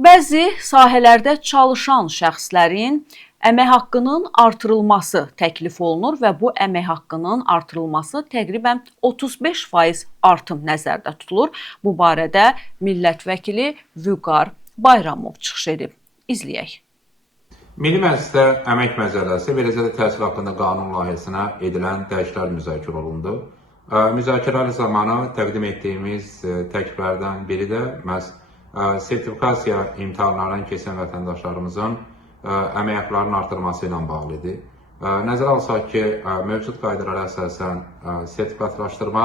Bəzi sahələrdə çalışan şəxslərin əmək haqqının artırılması təklif olunur və bu əmək haqqının artırılması təqribən 35% artım nəzərdə tutulur. Bu barədə millət vəkili Vüqar Bayramov çıxış edib. İzləyək. Milli Məclisdə əmək məcəlləsi, eləcə də təhsil haqqında qanun layihəsinə edilən dəyişikliklər müzakirə olundu. Müzakirələr zamanı təqdim etdiyimiz təkliflərdən biri də məhz sertifikasiya imtahanlarından keçən vətəndaşlarımızın əmək haqqlarının artırılması ilə bağlı idi. Nəzərə alsaq ki, mövcud qaydalara əsasən sertifikatlaşdırma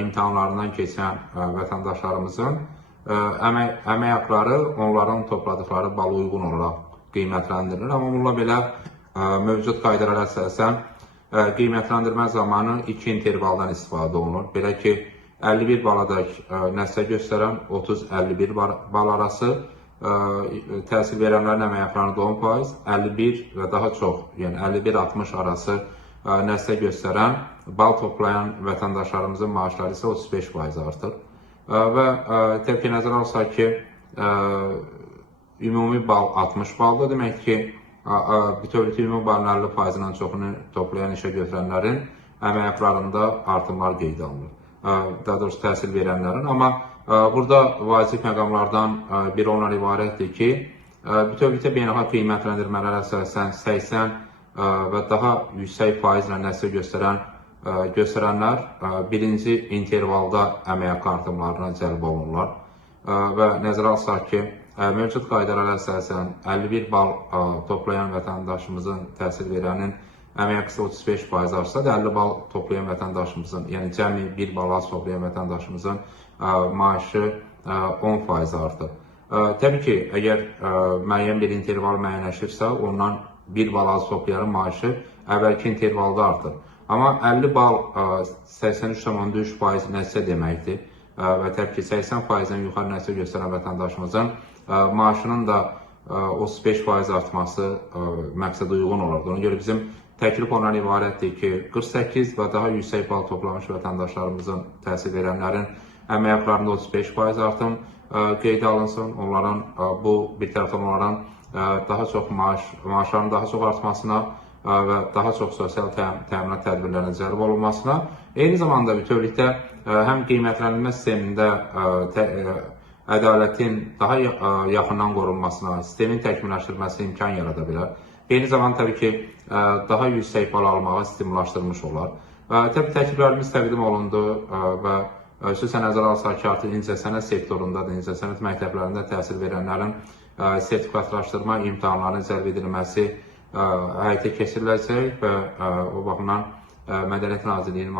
imtahanlarından keçən vətəndaşlarımızın əmək haqqları onların topladıqları bala uyğun olaraq qiymətləndirilir. Amma bununla belə mövcud qaydalara əsasən qiymətləndirmə zamanı 2 intervaldan istifadə olunur. Belə ki, 51 baladək nəticə göstərən 30-51 bal arası təhsil verənlərin əmək haqqlarında 10%, 51 və daha çox, yəni 51-60 arası nəticə göstərən bal toplayan vətəndaşlarımızın maaşları isə 35% artır. Və təbii ki, nəzərə alsaq ki, ümumi bal 60 baldır. Demək ki, bütövlükdə ümumi balın 50%-dən çoxunu toplayan işə götürənlərin əmək haqqlarında artımlar qeydə alınır. Daha doğrusu təhsil verənlərin. Amma burada vacib məqamlardan biri ondan ibarətdir ki, bütövlükdə beynəlxalq qiymətləndirmələrə əsasən 80 və daha yüksək faizlə nəticə göstərənlər birinci intervalda əmək haqqı artımlarına cəlb olunurlar. Və nəzərə alsaq ki, mövcud qaydalara əsasən 51 bal toplayan vətəndaşımızın təhsil verənin əmək haqqısı 35% artsa da 50 bal toplayan vətəndaşımızın, yəni cəmi 1 bal az toplayan vətəndaşımızın maaşı 10% artır. Təbii ki, əgər müəyyən bir interval müəyyənləşirsə, ondan 1 bal az toplayanın maaşı əvvəlki intervalda artır. Amma 50 bal 83,3% nəticə deməkdir və təbii ki, 80%-dən yuxarı nəticə göstərən vətəndaşımızın maaşının da 35% artması məqsədə uyğun olardı. Ona görə bizim təklif ondan ibarətdir ki, 48 və daha yüksək bal toplamış vətəndaşlarımızın təhsil verənlərin əmək haqqlarında 35% artım qeydə alınsın. Onların bu bir tərəfdən onların daha çox maaşlarının daha çox artmasına və daha çox sosial təminat tədbirlərinin cəlb olunmasına, eyni zamanda bütövlükdə həm qiymətləndirmə sistemində ədalətin daha yaxından qorunmasına, sistemin təkmilləşdirilməsinə imkan yarada bilər. Eyni zamanda təbii ki, daha yüksək bal almağa stimullaşdırmış olar. Təbii təkliflərimiz təqdim olundu və xüsusən nəzərə alsaq ki, artıq incəsənət sektorunda da, incəsənət məktəblərində təhsil verənlərin sertifikatlaşdırma imtahanlarının cəlb edilməsi həyata keçiriləcək və o baxımdan Mədəniyyət Nazirliyinin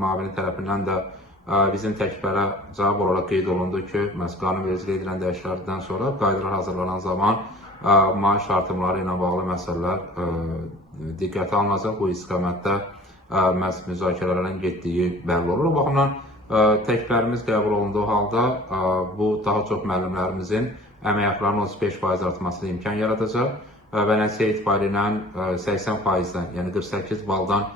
müavini tərəfindən də bizim təkliflərə cavab olaraq qeyd olundu ki, məhz qanunvericiliyə edilən dəyişikliklərdən sonra qaydalar hazırlanan zaman maaş artımları ilə bağlı məsələlər diqqətə alınacaq. Bu istiqamətdə məhz müzakirələrin getdiyi bəlli olur. O baxımdan təkliflərimiz qəbul olunduğu halda bu daha çox müəllimlərimizin əmək haqqlarının 35% artmasına imkan yaradacaq və nəticə etibarilə 80%-dən, yəni 48 baldan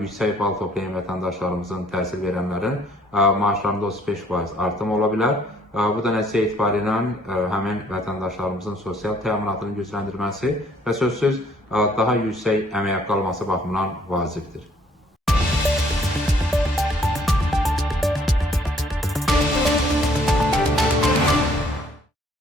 yüksək bal toplayan vətəndaşlarımızın təhsil verənlərin maaşlarında 35% artım ola bilər. Bu da nəticə etibarilə həmin vətəndaşlarımızın sosial təminatının gücləndirməsi və sözsüz daha yüksək əmək haqqı alması baxımından vacibdir.